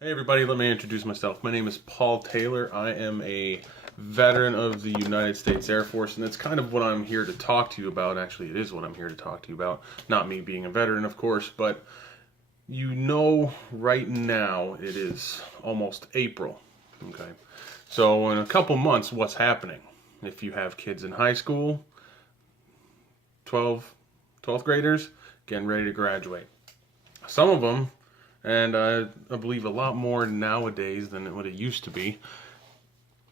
Hey everybody, let me introduce myself. My name is Paul Taylor. I am a veteran of the United States Air Force, and that's kind of what I'm here to talk to you about. Actually, it is what I'm here to talk to you about. Not me being a veteran, of course, but right now it is almost April. Okay. So in a couple months, what's happening? If you have kids in high school, 12th graders, getting ready to graduate. Some of them, and I believe a lot more nowadays than what it used to be,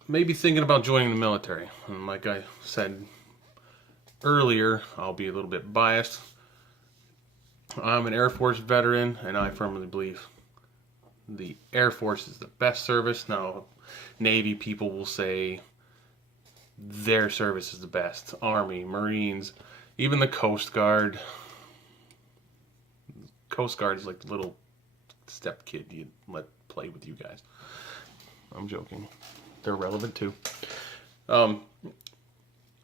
maybe thinking about joining the military. And like I said earlier, I'll be a little bit biased. I'm an Air Force veteran, and I firmly believe the Air Force is the best service. Now, Navy people will say their service is the best. Army, Marines, even the Coast Guard. Coast Guard is like the little step kid you let play with you guys. I'm joking. They're relevant too. I'm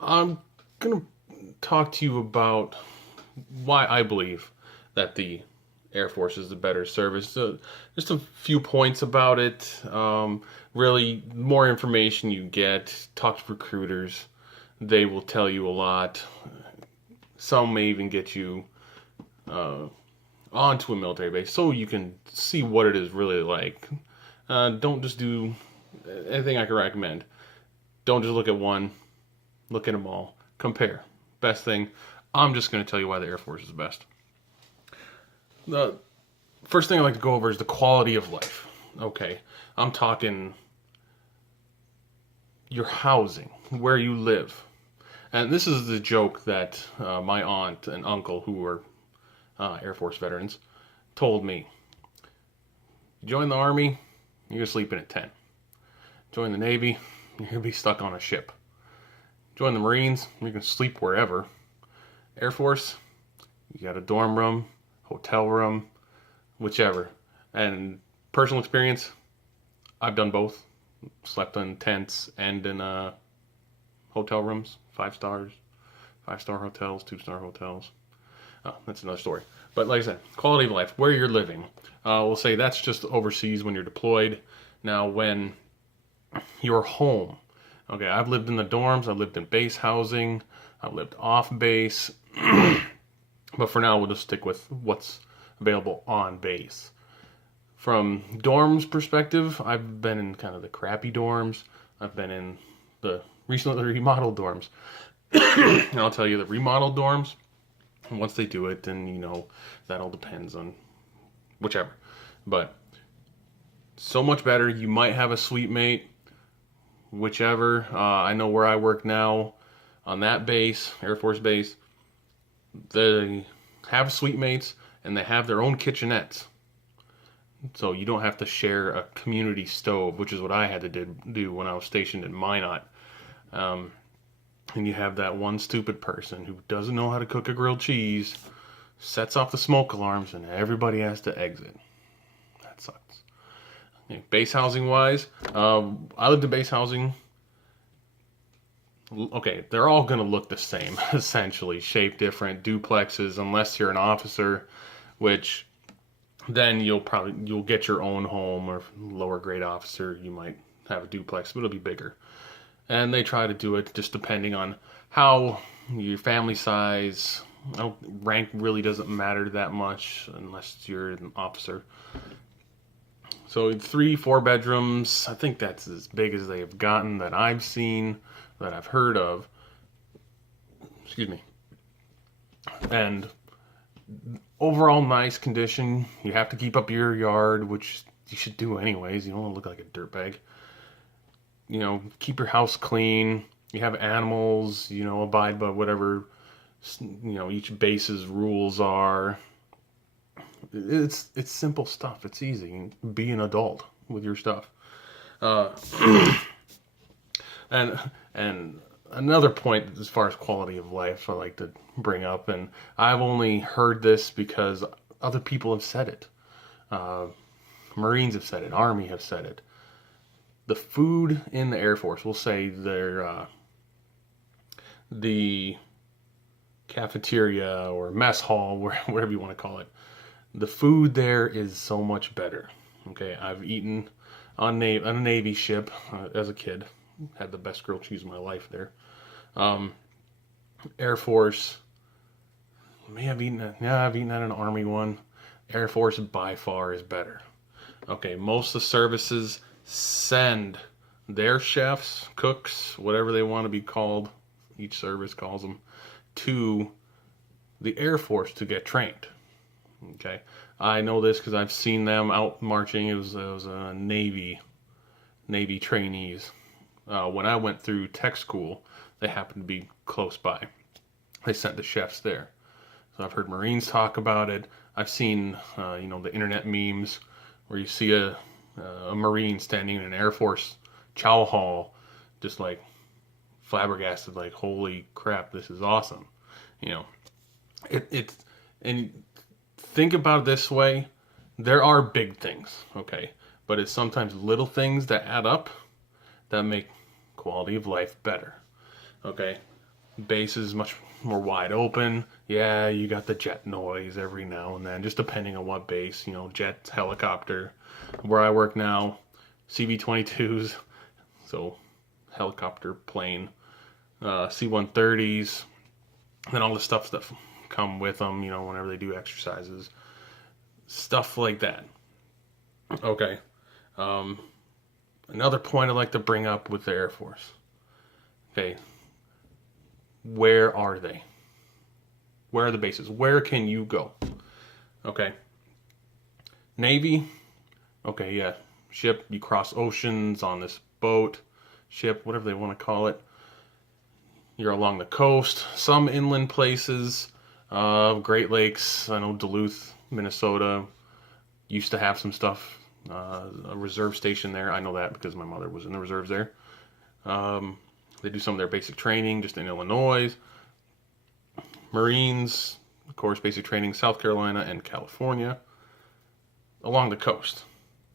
gonna talk to you about why I believe that the Air Force is the better service. Just a few points about it. Really, more information you get, talk to recruiters. They will tell you a lot. Some may even get you onto a military base so you can see what it is really like. Don't just do anything I can recommend. Don't just look at one, look at them all, compare. Best thing, I'm just going to tell you why the Air Force is the best. The first thing I like to go over is the quality of life. Okay, I'm talking your housing, where you live. And this is the joke that my aunt and uncle, who were Air Force veterans, told me. You join the Army, you're going to sleep in a tent. Join the Navy, you're going to be stuck on a ship. Join the Marines, you're going to sleep wherever. Air Force, you got a dorm room, hotel room, whichever. And personal experience, I've done both. Slept in tents and in hotel rooms, 5 star hotels, 2-star hotels. Oh, that's another story. But like I said, quality of life, where you're living. We'll say that's just overseas when you're deployed. Now, when you're home, okay, I've lived in the dorms, I've lived in base housing, I've lived off base. But for now, we'll just stick with what's available on base. From dorms perspective, I've been in kind of the crappy dorms. I've been in the recently remodeled dorms. And I'll tell you, the remodeled dorms, once they do it, then, that all depends on whichever. But so much better. You might have a suite mate, whichever. I know where I work now on that base, Air Force base, they have suite mates and they have their own kitchenettes. So you don't have to share a community stove, which is what I had to do when I was stationed in Minot. And you have that one stupid person who doesn't know how to cook a grilled cheese, sets off the smoke alarms, and everybody has to exit. That sucks. Okay, base housing wise, I lived in base housing. Okay, they're all going to look the same, essentially. Shape different, duplexes, unless you're an officer, which then you'll get your own home, or lower grade officer, you might have a duplex, but it'll be bigger. And they try to do it just depending on how your family size. Rank really doesn't matter that much unless you're an officer. So 3-4 bedrooms, I think that's as big as they have gotten that I've seen, that I've heard of. Excuse me. And overall nice condition. You have to keep up your yard, which you should do anyways. You don't want to look like a dirtbag. Keep your house clean. You have animals, abide by whatever, each base's rules are. It's simple stuff. It's easy. Be an adult with your stuff. And another point as far as quality of life I like to bring up, and I've only heard this because other people have said it. Marines have said it. Army have said it. The food in the Air Force, we'll say the cafeteria or mess hall, whatever you want to call it, the food there is so much better. Okay, I've eaten on a Navy ship as a kid. Had the best grilled cheese of my life there. Um, Air Force, may have eaten at, yeah, I've eaten at an Army one. Air Force by far is better. Okay, most of the services send their chefs, cooks, whatever they want to be called, each service calls them, to the Air Force to get trained. Okay, I know this because I've seen them out marching. It was a Navy trainees. When I went through tech school, they happened to be close by. They sent the chefs there. So I've heard Marines talk about it. I've seen the internet memes where you see a Marine standing in an Air Force chow hall, just like flabbergasted, like holy crap, this is awesome. You know, it's and think about it this way: there are big things, okay, but it's sometimes little things that add up that make quality of life better. Okay, base is much more wide open. Yeah, you got the jet noise every now and then, just depending on what base. Jet, helicopter. Where I work now, CV-22s, so helicopter plane, C-130s, and all the stuff that come with them. Whenever they do exercises, stuff like that. Okay. Another point I'd like to bring up with the Air Force. Okay. Where are they? Where are the bases? Where can you go? Okay. Navy. Okay, yeah. Ship. You cross oceans on this boat. Ship, whatever they want to call it. You're along the coast. Some inland places. Great Lakes. I know Duluth, Minnesota used to have some stuff. A reserve station there. I know that because my mother was in the reserves there. They do some of their basic training just in Illinois. Marines, of course, basic training South Carolina and California. Along the coast.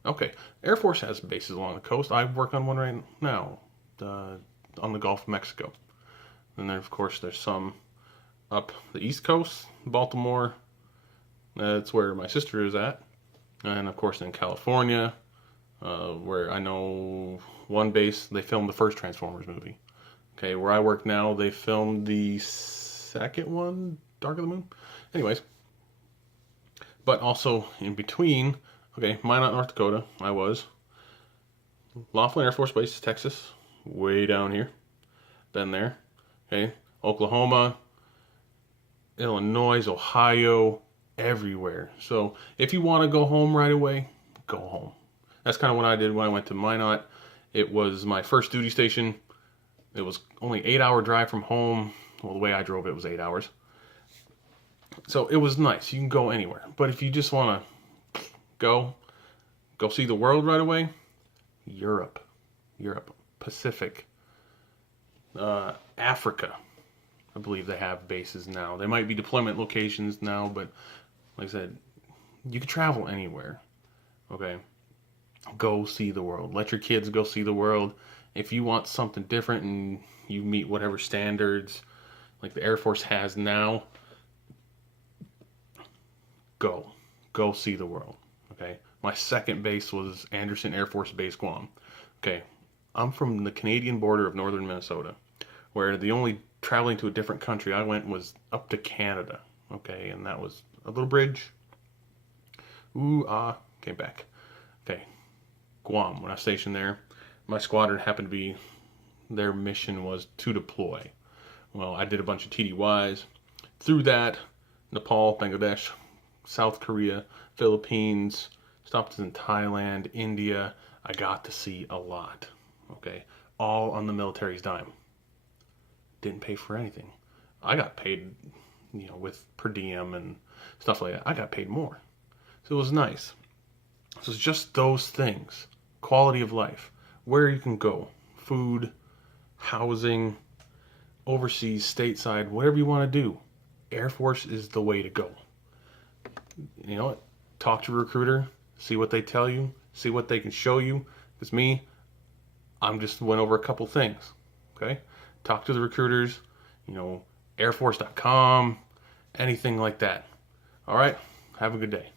Okay, Air Force has bases along the coast. I work on one right now on the Gulf of Mexico. And then, of course, there's some up the East Coast, Baltimore. That's where my sister is at. And, of course, in California, where I know one base, they filmed the first Transformers movie. Okay, where I work now, they filmed the second one, Dark of the Moon. Anyways, but also in between, okay, Minot, North Dakota, I was. Laughlin Air Force Base, Texas, way down here. Been there. Okay, Oklahoma, Illinois, Ohio, everywhere. So if you want to go home right away, go home. That's kind of what I did when I went to Minot. It was my first duty station. It was only 8-hour drive from home. Well, the way I drove it was 8 hours. So it was nice. You can go anywhere. But if you just want to go see the world right away, Europe, Pacific, Africa. I believe they have bases now. They might be deployment locations now, but like I said, you can travel anywhere. Okay? Go see the world. Let your kids go see the world. If you want something different and you meet whatever standards like the Air Force has now, go see the world. Okay, my second base was Anderson Air Force Base, Guam. Okay, I'm from the Canadian border of northern Minnesota, where the only traveling to a different country I went was up to Canada. Okay, and that was a little bridge. Came back. Okay, Guam. When I was stationed there, my squadron happened to be, their mission was to deploy. Well, I did a bunch of TDYs. Through that, Nepal, Bangladesh, South Korea, Philippines, stopped in Thailand, India. I got to see a lot. Okay, all on the military's dime. Didn't pay for anything. I got paid, with per diem and stuff like that. I got paid more. So it was nice. So it's just those things. Quality of life. Where you can go. Food, housing, overseas, stateside, whatever you want to do. Air Force is the way to go. You know what? Talk to a recruiter. See what they tell you. See what they can show you. Because me, I'm just went over a couple things. Okay? Talk to the recruiters. Airforce.com. Anything like that. All right? Have a good day.